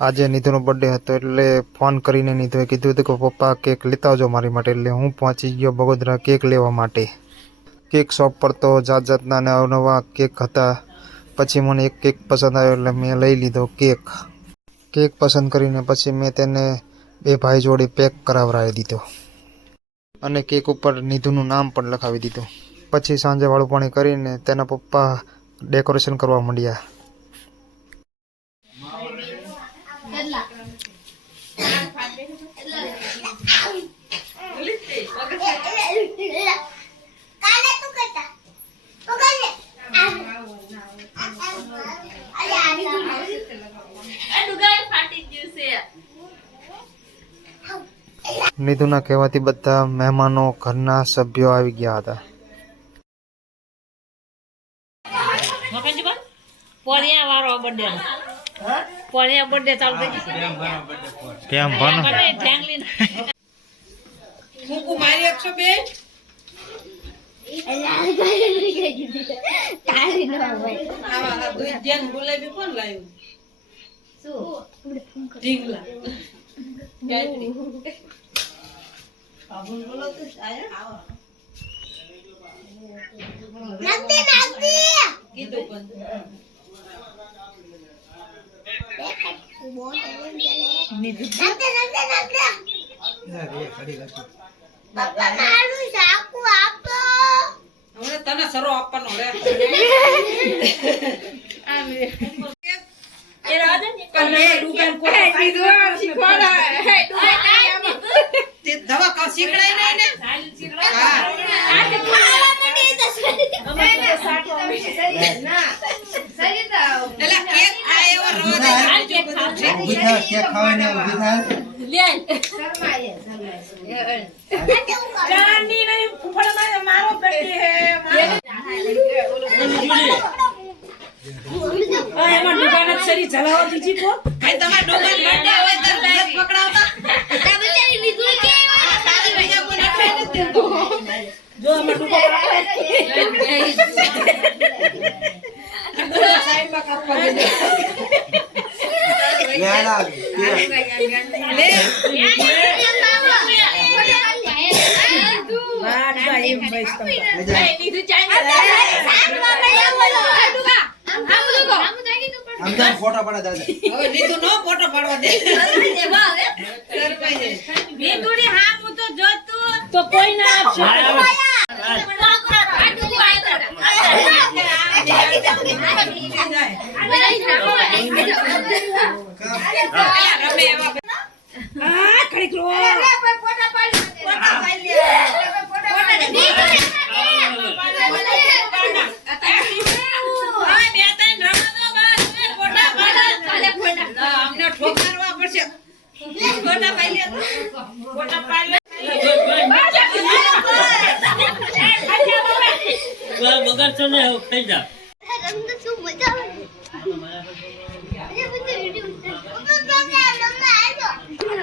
આજે નિધુનો બર્થડે હતો એટલે ફોન કરીને નિધુએ કીધું હતું કે પપ્પા કેક લેતા આવજો મારી માટે, એટલે હું પહોંચી ગયો બગોદરા કેક લેવા માટે। કેક શોપ પર તો જાત જાતના અને અવનવા કેક હતા। પછી મને એક કેક પસંદ આવ્યો એટલે મેં લઈ લીધો કેક। કેક પસંદ કરીને પછી મેં તેને બે ભાઈ જોડે પેક કરાવરાવી દીધો અને કેક ઉપર નિધુનું નામ પણ લખાવી દીધું। પછી સાંજે વાળું પાણી કરીને તેના પપ્પા ડેકોરેશન કરવા માંડ્યા। નિધુના કહેવાથી બધા મહેમાનો ઘરના સભ્યો આવી ગયા હતા। કેમ ભણો તને સરો આપવાનો રે દવા કા શીખડાય નહીં ફોટો પાડવા દે હવે નીતુ નો ફોટો પાડવા દે નીતુની હા હું તો જોતું તો કોઈ ના આપશે બગર છો ને થઈ જા